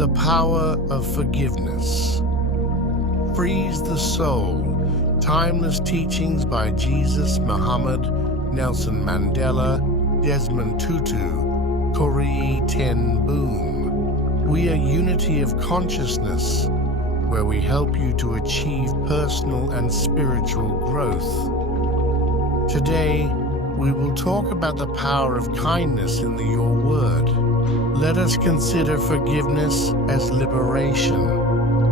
The power of forgiveness. Frees the soul. Timeless teachings by Jesus, Muhammad, Nelson Mandela, Desmond Tutu, Corrie ten Boom. We are unity of consciousness, where we help you to achieve personal and spiritual growth. Today, we will talk about the power of kindness in your word. Let us consider forgiveness as liberation.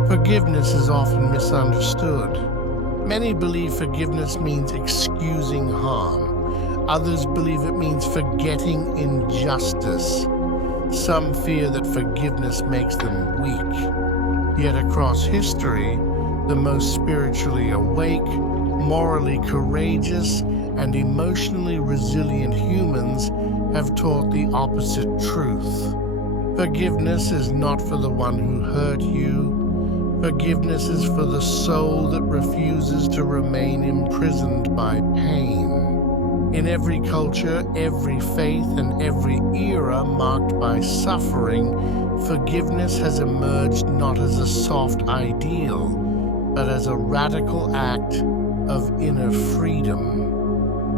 Forgiveness is often misunderstood. Many believe forgiveness means excusing harm. Others believe it means forgetting injustice. Some fear that forgiveness makes them weak. Yet across history, the most spiritually awake, morally courageous, and emotionally resilient humans have taught the opposite truth. Forgiveness is not for the one who hurt you. Forgiveness is for the soul that refuses to remain imprisoned by pain. In every culture, every faith, and every era marked by suffering, forgiveness has emerged not as a soft ideal, but as a radical act of inner freedom.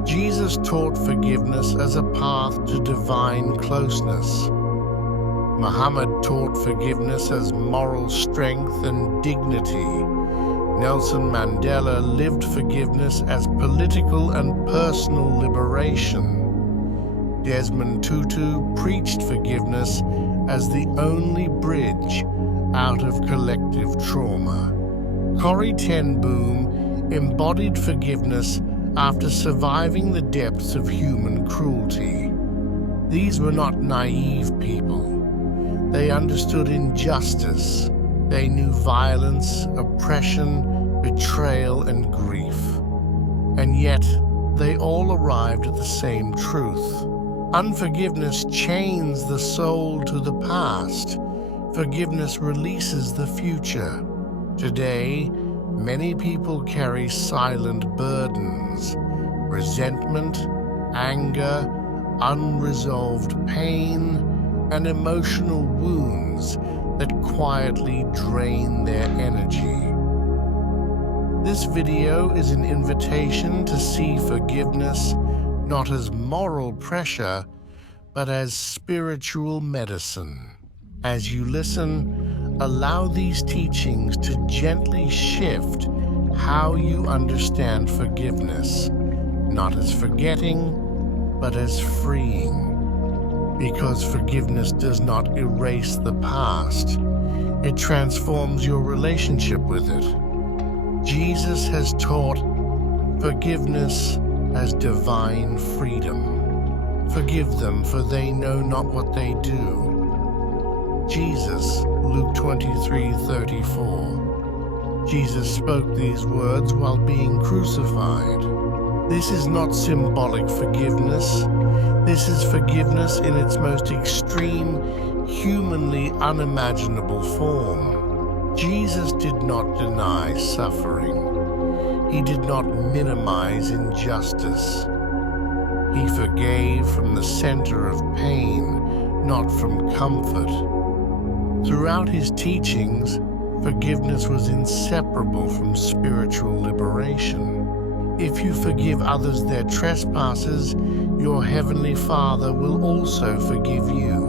Jesus taught forgiveness as a path to divine closeness. Muhammad taught forgiveness as moral strength and dignity. Nelson Mandela lived forgiveness as political and personal liberation. Desmond Tutu preached forgiveness as the only bridge out of collective trauma. Corrie ten Boom embodied forgiveness after surviving the depths of human cruelty. These were not naive people. They understood injustice. They knew violence, oppression, betrayal, and grief. And yet, they all arrived at the same truth. Unforgiveness chains the soul to the past. Forgiveness releases the future. Today, many people carry silent burdens, resentment, anger, unresolved pain, and emotional wounds that quietly drain their energy. This video is an invitation to see forgiveness not as moral pressure, but as spiritual medicine. As you listen, allow these teachings to gently shift how you understand forgiveness, not as forgetting, but as freeing. Because forgiveness does not erase the past, it transforms your relationship with it. Jesus has taught forgiveness as divine freedom. Forgive them, for they know not what they do. Jesus, Luke 23:34. Jesus spoke these words while being crucified. This is not symbolic forgiveness. This is forgiveness in its most extreme, humanly unimaginable form. Jesus did not deny suffering. He did not minimize injustice. He forgave from the center of pain, not from comfort. Throughout his teachings, forgiveness was inseparable from spiritual liberation. If you forgive others their trespasses, your heavenly Father will also forgive you.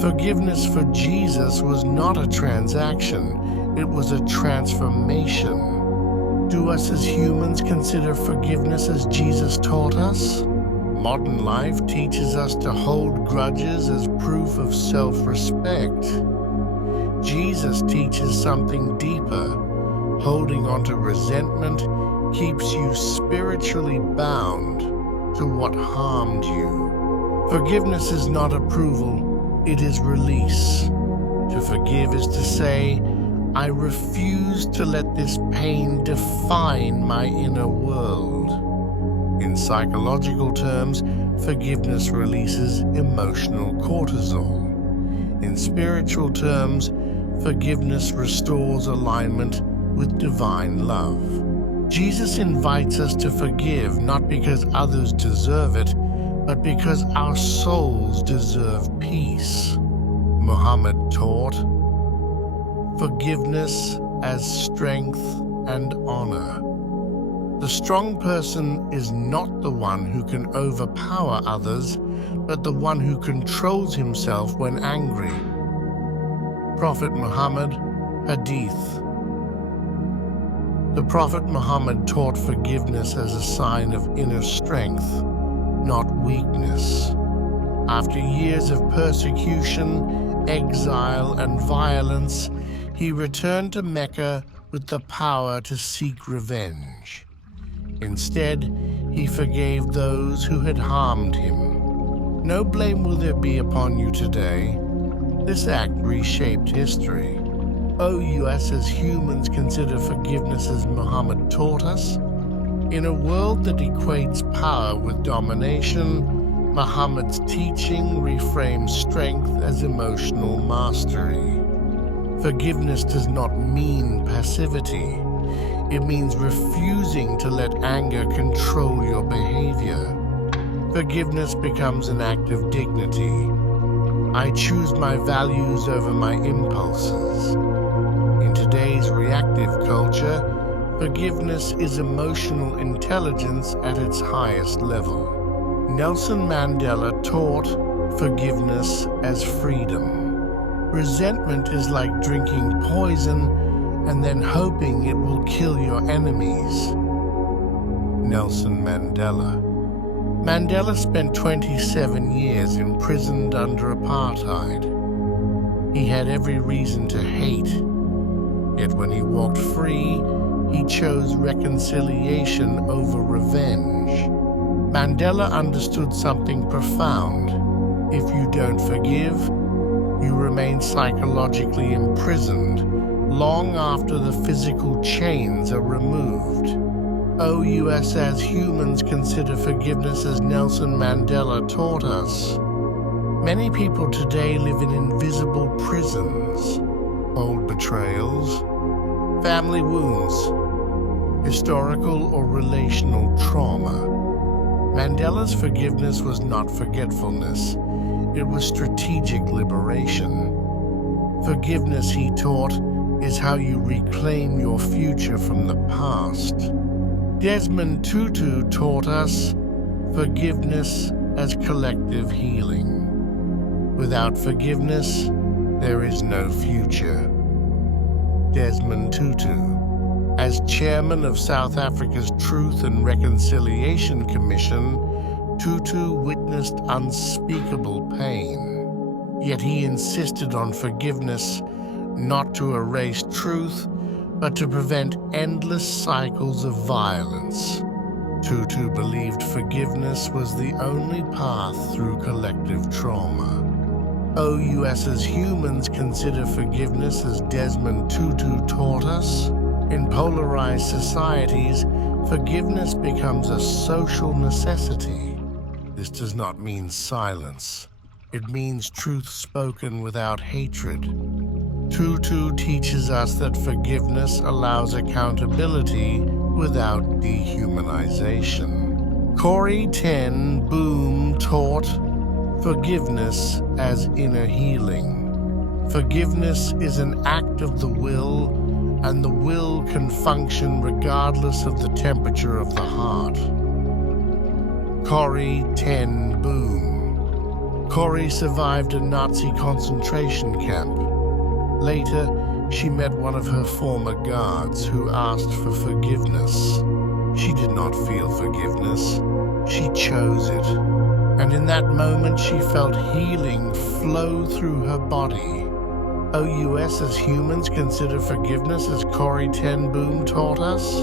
Forgiveness for Jesus was not a transaction, it was a transformation. Do us as humans consider forgiveness as Jesus taught us? Modern life teaches us to hold grudges as proof of self-respect. Jesus teaches something deeper. Holding on to resentment keeps you spiritually bound to what harmed you. Forgiveness is not approval, it is release. To forgive is to say, I refuse to let this pain define my inner world. In psychological terms, forgiveness releases emotional cortisol. In spiritual terms, forgiveness restores alignment with divine love. Jesus invites us to forgive not because others deserve it, but because our souls deserve peace. Muhammad taught forgiveness as strength and honor. The strong person is not the one who can overpower others, but the one who controls himself when angry. Prophet Muhammad, Hadith. The Prophet Muhammad taught forgiveness as a sign of inner strength, not weakness. After years of persecution, exile, and violence, he returned to Mecca with the power to seek revenge. Instead, he forgave those who had harmed him. No blame will there be upon you today. This act reshaped history. us as humans consider forgiveness as Muhammad taught us. In a world that equates power with domination, Muhammad's teaching reframes strength as emotional mastery. Forgiveness does not mean passivity. It means refusing to let anger control your behavior. Forgiveness becomes an act of dignity. I choose my values over my impulses. In today's reactive culture, forgiveness is emotional intelligence at its highest level. Nelson Mandela taught forgiveness as freedom. Resentment is like drinking poison and then hoping it will kill your enemies. Nelson Mandela. Mandela spent 27 years imprisoned under apartheid. He had every reason to hate. Yet when he walked free, he chose reconciliation over revenge. Mandela understood something profound. If you don't forgive, you remain psychologically imprisoned long after the physical chains are removed. us as humans consider forgiveness as Nelson Mandela taught us. Many people today live in invisible prisons, old betrayals, family wounds, historical or relational trauma. Mandela's forgiveness was not forgetfulness. It was strategic liberation. Forgiveness, he taught, is how you reclaim your future from the past. Desmond Tutu taught us forgiveness as collective healing. Without forgiveness, there is no future. Desmond Tutu. As chairman of South Africa's Truth and Reconciliation Commission, Tutu witnessed unspeakable pain. Yet he insisted on forgiveness, not to erase truth, but to prevent endless cycles of violence. Tutu believed forgiveness was the only path through collective trauma. us as humans consider forgiveness as Desmond Tutu taught us. In polarized societies, forgiveness becomes a social necessity. This does not mean silence. It means truth spoken without hatred. Tutu teaches us that forgiveness allows accountability without dehumanization. Corrie taught forgiveness as inner healing. Forgiveness is an act of the will, and the will can function regardless of the temperature of the heart. Corrie Corrie survived a Nazi concentration camp. Later, she met one of her former guards who asked for forgiveness. She did not feel forgiveness. She chose it. And in that moment, she felt healing flow through her body. us as humans consider forgiveness as Corrie taught us.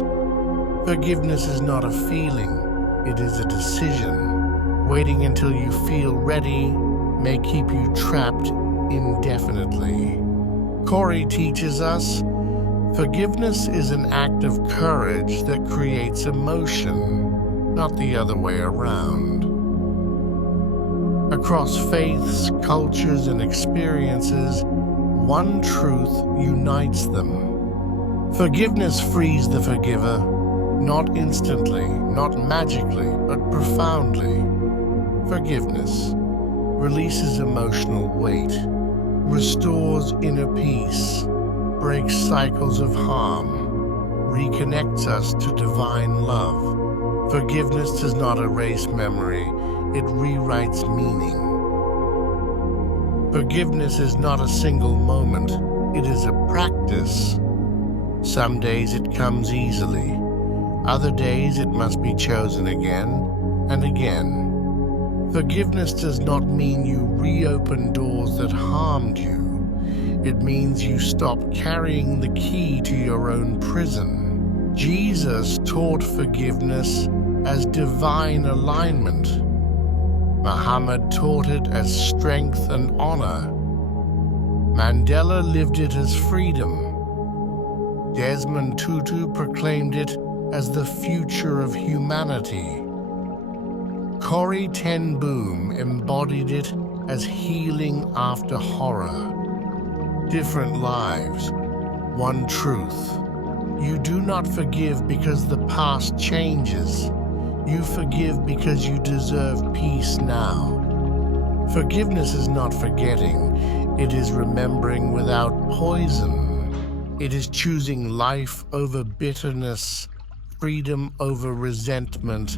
Forgiveness is not a feeling, it is a decision. Waiting until you feel ready may keep you trapped indefinitely. Corrie teaches us forgiveness is an act of courage that creates emotion, not the other way around. Across faiths, cultures, and experiences, one truth unites them. Forgiveness frees the forgiver, not instantly, not magically, but profoundly. Forgiveness releases emotional weight. restores inner peace, breaks cycles of harm, reconnects us to divine love. Forgiveness does not erase memory, it rewrites meaning. Forgiveness is not a single moment, it is a practice. Some days it comes easily, other days it must be chosen again and again. Forgiveness does not mean you reopen doors that harmed you. It means you stop carrying the key to your own prison. Jesus taught forgiveness as divine alignment. Muhammad taught it as strength and honor. Mandela lived it as freedom. Desmond Tutu proclaimed it as the future of humanity. Corrie embodied it as healing after horror. Different lives, one truth. You do not forgive because the past changes. You forgive because you deserve peace now. Forgiveness is not forgetting, it is remembering without poison. It is choosing life over bitterness, freedom over resentment,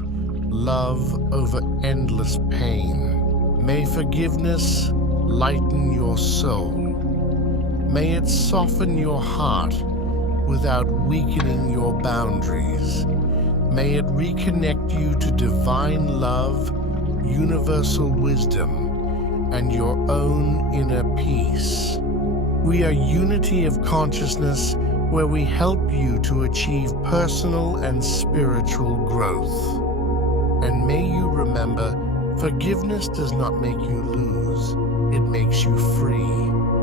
love over endless pain. May forgiveness lighten your soul. May it soften your heart without weakening your boundaries. May it reconnect you to divine love, universal wisdom, and your own inner peace. We are unity of consciousness where we help you to achieve personal and spiritual growth. And may you remember, forgiveness does not make you lose, it makes you free.